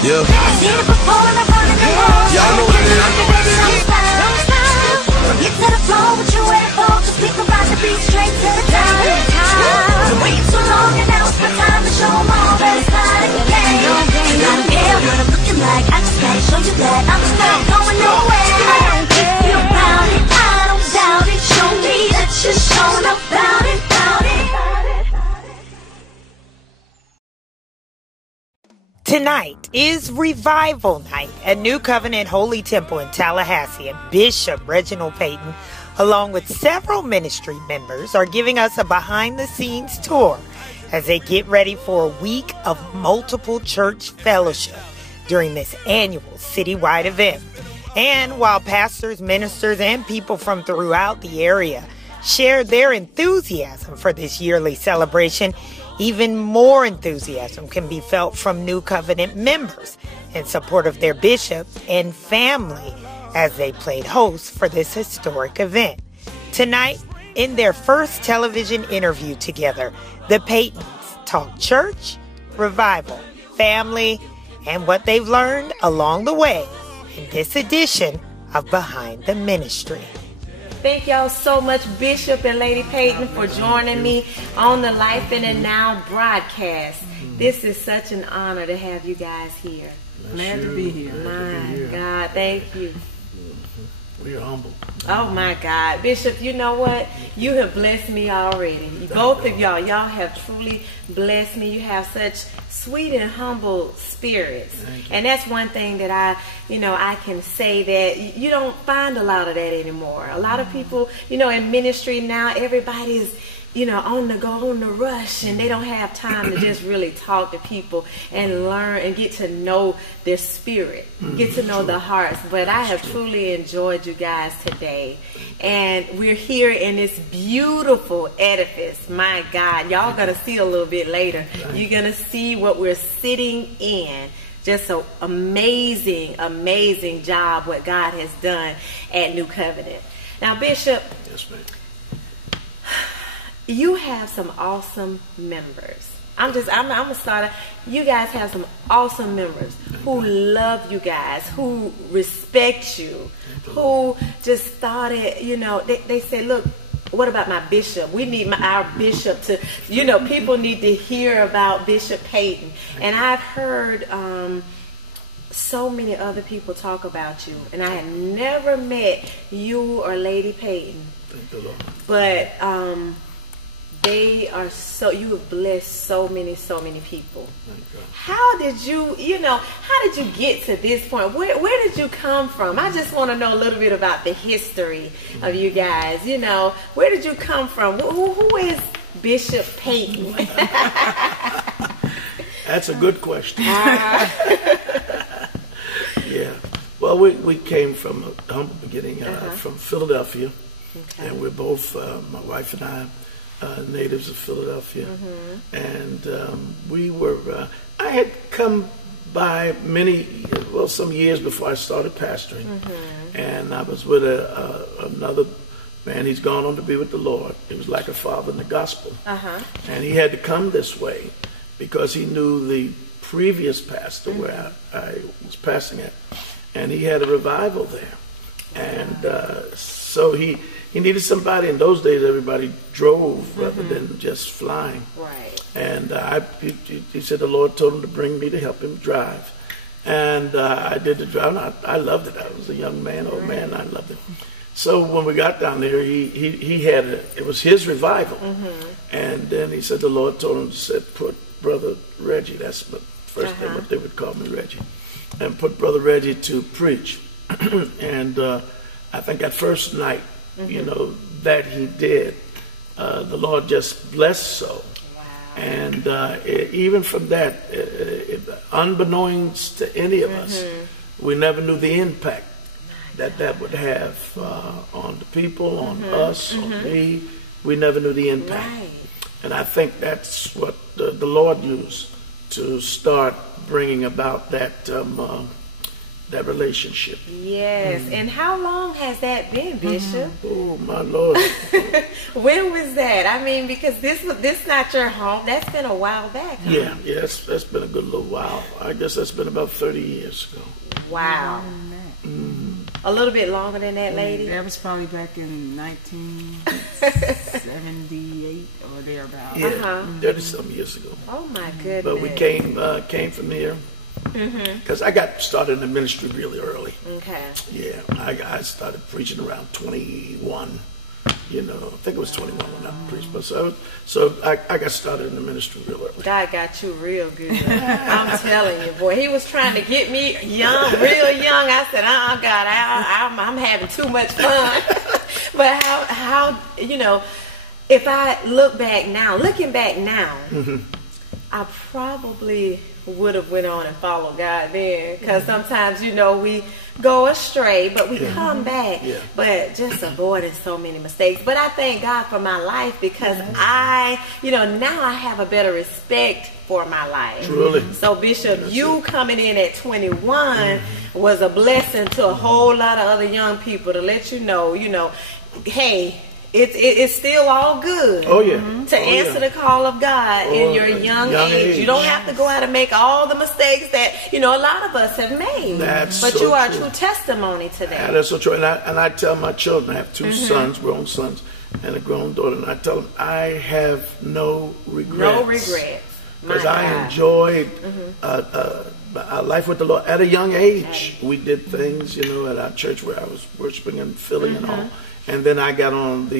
Yeah. Y'all know what it is. Get to the floor with your way for, cause we can ride the beat straight to the top. Been waiting so long and now it's the time to show them all that it's not a game. I don't care what I'm looking like, I just gotta show you that I'm not going nowhere. I don't care about it, I don't doubt it. Show me that you're showing up about it, about it. Tonight is Revival Night at New Covenant Holy Temple in Tallahassee, and Bishop Reginald Peyton, along with several ministry members, are giving us a behind-the-scenes tour as they get ready for a week of multiple church fellowship during this annual citywide event. And while pastors, ministers, and people from throughout the area share their enthusiasm for this yearly celebration, even more enthusiasm can be felt from New Covenant members in support of their bishop and family as they played host for this historic event. Tonight, in their first television interview together, the Peytons talk church, revival, family, and what they've learned along the way in this edition of Behind the Ministry. Thank y'all so much, Bishop and Lady Peyton, for joining me on the Life in and Now broadcast. This is such an honor to have you guys here. Glad to be here. My God, thank you. We are humble. Oh my God. Bishop, you know what? You have blessed me already. Both of y'all have truly blessed me. You have such sweet and humble spirits. And that's one thing that I can say that you don't find a lot of that anymore. A lot of people, in ministry now, everybody's on the go, on the rush, and they don't have time to just really talk to people and learn and get to know their spirit, get to know the hearts. But I have truly enjoyed you guys today. And we're here in this beautiful edifice. My God, y'all going to see a little bit later. You're going to see what we're sitting in. Just an amazing, amazing job what God has done at New Covenant. Now, Bishop. Yes, ma'am. You have some awesome members. I'm gonna start. You guys have some awesome members who love you guys, who respect you, who just started. They said, "Look, what about my bishop? We need our bishop to. People need to hear about Bishop Peyton." And I've heard so many other people talk about you, and I had never met you or Lady Peyton. Thank the Lord. But you have blessed so many people. How did you get to this point? Where did you come from? I just want to know a little bit about the history of you guys. Where did you come from? Who is Bishop Peyton? That's a good question. Yeah. Well, we came from a humble beginning, from Philadelphia. Okay. And we're both, my wife and I, natives of Philadelphia. And we were, I had come by some years before I started pastoring. And I was with another man. He's gone on to be with the Lord. He was like a father in the gospel. And he had to come this way because he knew the previous pastor where I was pastoring at. And he had a revival there. And so he needed somebody. In those days, everybody drove rather than just flying. Right. And he said the Lord told him to bring me to help him drive. And I did the drive. I loved it. I was a young man, old man. I loved it. So when we got down there, he had it was his revival. And then he said the Lord told him to put Brother Reggie. That's the first name, what they would call me, Reggie. And put Brother Reggie to preach. And I think that first night, that he did, the Lord just blessed so. Wow. And even from that, unbeknownst to any of us, we never knew the impact that would have on the people, on us, on me. We never knew the impact. Right. And I think that's what the Lord used to start bringing about that that relationship. Yes. And how long has that been, Bishop? Oh, my Lord. When was that? I mean, because this not your home. That's been a while back. Huh? Yeah, that's been a good little while. I guess that's been about 30 years ago. Wow. A little bit longer than that, lady? That was probably back in 1978 or thereabouts. Yeah, 30-some years ago. Oh, my goodness. But we came from there because I got started in the ministry really early. Okay. Yeah, I started preaching around 21. You know, I think it was 21 when I preached. But so I got started in the ministry real early. God got you real good. I'm telling you, boy. He was trying to get me young, real young. I said, God, I'm having too much fun. But how you know, if I looking back now, I probably would have went on and followed God then, because sometimes, you know, we go astray, but we come back, but just avoiding so many mistakes. But I thank God for my life, because now I have a better respect for my life. Truly. So Bishop, you coming in at 21 was a blessing to a whole lot of other young people, to let you know, hey, it's still all good. Oh, yeah. To answer the call of God in your young age. You don't have to go out and make all the mistakes that, a lot of us have made. But you are a true testimony to that. Yeah, that's so true. And I tell my children, I have two sons, grown sons, and a grown daughter, and I tell them I have no regrets. No regrets. Because I enjoyed our life with the Lord at a young age. We did things, at our church where I was worshiping in Philly and all. And then I got on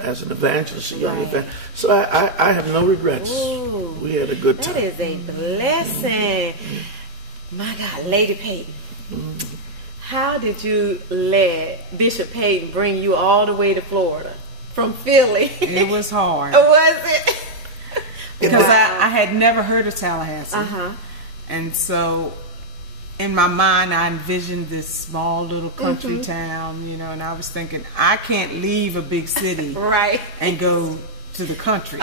as an evangelist, a young evangelist. So I have no regrets. Ooh, we had a good time. That is a blessing. My God, Lady Peyton. How did you let Bishop Peyton bring you all the way to Florida from Philly? It was hard. Was it? Because I had never heard of Tallahassee. And so in my mind, I envisioned this small little country town, and I was thinking, I can't leave a big city and go to the country.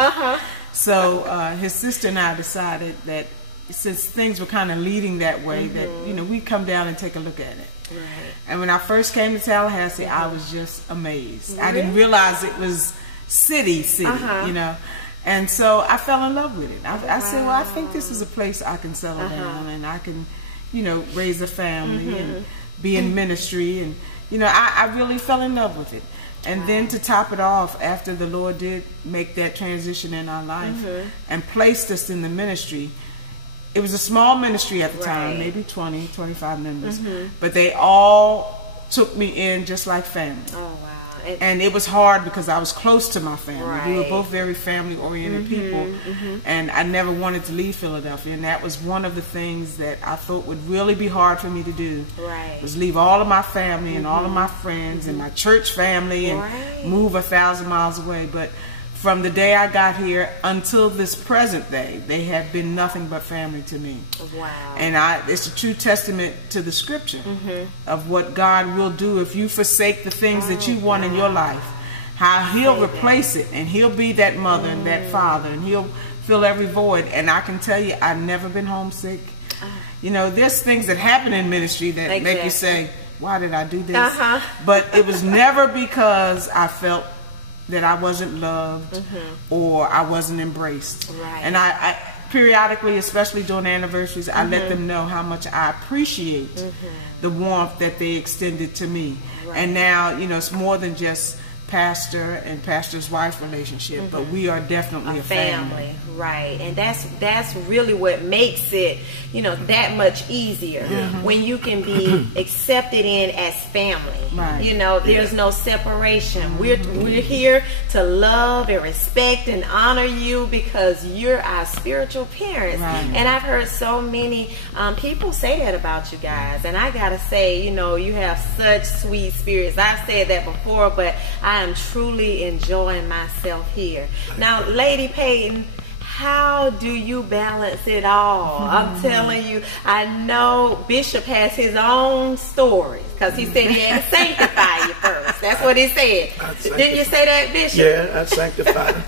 So his sister and I decided that since things were kind of leading that way, that, we'd come down and take a look at it. And when I first came to Tallahassee, I was just amazed. I didn't realize it was city, And so I fell in love with it. I said, well, I think this is a place I can settle down, and I can raise a family and be in ministry. And, I really fell in love with it. And then to top it off, after the Lord did make that transition in our life and placed us in the ministry, it was a small ministry at the time, maybe 20, 25 members, but they all took me in just like family. Oh, wow. And it was hard because I was close to my family. We were both very family-oriented people, and I never wanted to leave Philadelphia. And that was one of the things that I thought would really be hard for me to do, was leave all of my family and all of my friends and my church family and move 1,000 miles away. But from the day I got here until this present day, they have been nothing but family to me. Wow. And it's a true testament to the scripture of what God will do if you forsake the things that you want in your life. How he'll replace it, and he'll be that mother and that father, and he'll fill every void. And I can tell you, I've never been homesick. There's things that happen in ministry that make you say, why did I do this? But it was never because I felt that I wasn't loved or I wasn't embraced. And I periodically, especially during anniversaries, I let them know how much I appreciate the warmth that they extended to me. And now, it's more than just pastor and pastor's wife relationship, but we are definitely a family. And that's really what makes it, that much easier when you can be accepted in as family. There's no separation. We're here to love and respect and honor you because you're our spiritual parents. And I've heard so many people say that about you guys, and I gotta say, you have such sweet spirits. I've said that before, but I am truly enjoying myself here. Now, Lady Peyton, how do you balance it all? I'm telling you, I know Bishop has his own stories, because he said he had to sanctify you first. That's what he said. Didn't you say that, Bishop? Yeah, I'd sanctify her.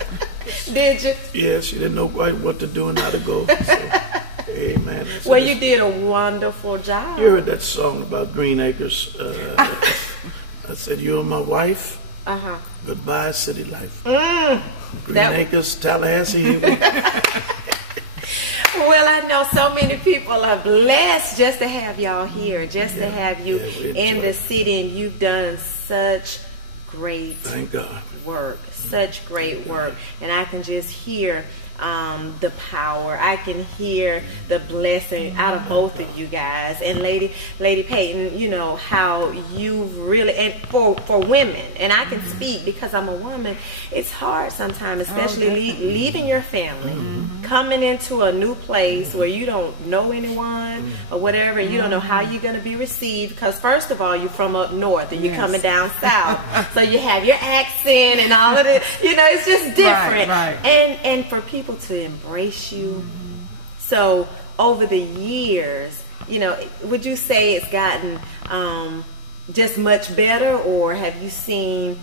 Did you? Yeah, she didn't know quite what to do and how to go. So, amen. man. Well, you did a wonderful job. You heard that song about Green Acres? I said, "You're my wife. Goodbye, city life." Green Acres, Tallahassee. Well, I know so many people are blessed just to have y'all here, just to have you in the city, and you've done such great work, such great work, and I can just hear the power. I can hear the blessing out of both of you guys. And Lady Peyton, you know how you really, and for women, and I can speak because I'm a woman, it's hard sometimes, especially leaving your family, coming into a new place where you don't know anyone or whatever, and you don't know how you're going to be received, because first of all, you're from up north and you're coming down south, so you have your accent and all of it, you know, it's just different. And for people to embrace you. So over the years, you know, would you say it's gotten just much better, or have you seen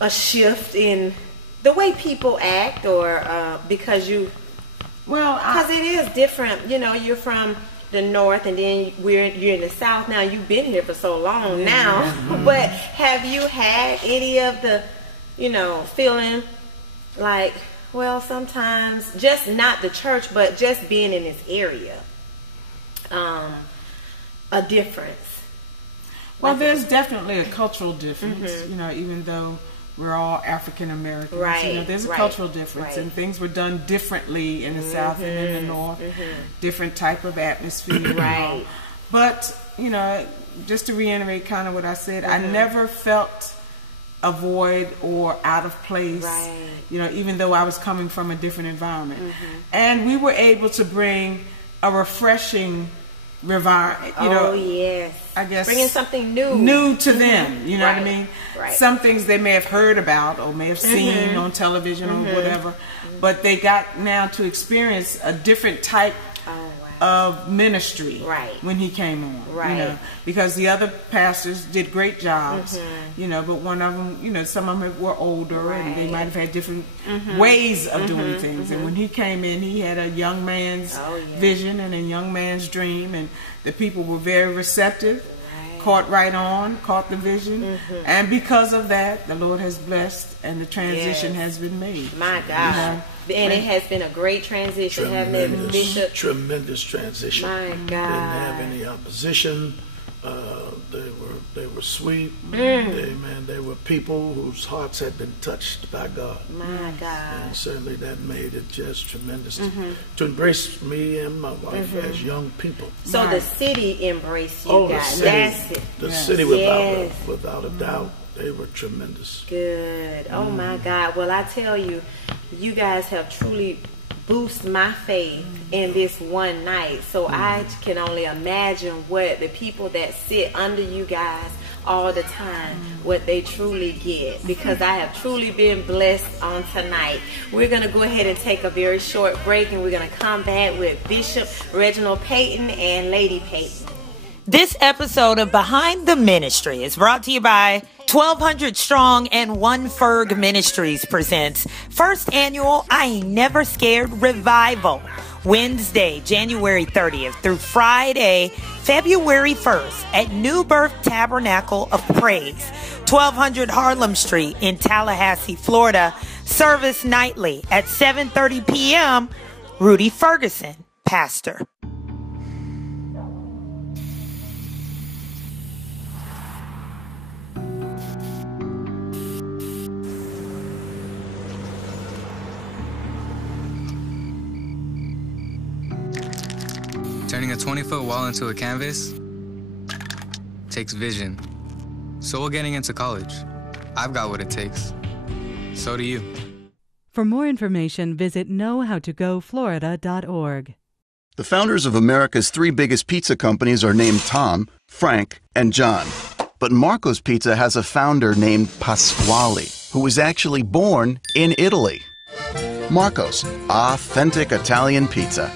a shift in the way people act, or because it is different, you know, you're from the north and then you're in the south now, you've been here for so long now, but have you had any of the, you know, feeling like, well, sometimes just not the church, but just being in this area, a difference? Well, there's definitely a cultural difference, you know, even though we're all African Americans, you know, there's a cultural difference, and things were done differently in the South and in the North, different type of atmosphere, But, you know, just to reiterate kind of what I said, I never felt a void or out of place, you know, even though I was coming from a different environment. And we were able to bring a refreshing you know, I guess bringing something new to them, you know what I mean? Some things they may have heard about or may have seen on television or whatever, but they got now to experience a different type of ministry when he came on, you know, because the other pastors did great jobs, you know, but one of them, you know, some of them were older and they might have had different ways of doing things. And when he came in, he had a young man's vision and a young man's dream, and the people were very receptive, caught the vision, and because of that, the Lord has blessed and the transition has been made. My God. You know? And it has been a great transition, having it, Bishop. Tremendous transition. My God. Didn't have any opposition. They were sweet. Amen. They were people whose hearts had been touched by God. My God. And certainly that made it just tremendous to embrace me and my wife as young people. So the city embraced you guys. The city without a doubt. They were tremendous. Good. Oh my God. Well, I tell you, you guys have truly boosted my faith in this one night. So I can only imagine what the people that sit under you guys all the time, what they truly get, because I have truly been blessed on tonight. We're going to go ahead and take a very short break, and we're going to come back with Bishop Reginald Peyton and Lady Peyton. This episode of Behind the Ministry is brought to you by 1200 Strong and One Ferg Ministries presents first annual I Ain't Never Scared Revival, Wednesday, January 30th through Friday, February 1st at New Birth Tabernacle of Praise, 1200 Harlem Street in Tallahassee, Florida. Service nightly at 7:30 p.m. Rudy Ferguson, pastor. Turning a 20-foot wall into a canvas takes vision. So will getting into college. I've got what it takes. So do you. For more information, visit knowhowtogoflorida.org. The founders of America's 3 biggest pizza companies are named Tom, Frank, and John. But Marco's Pizza has a founder named Pasquale, who was actually born in Italy. Marco's, authentic Italian pizza.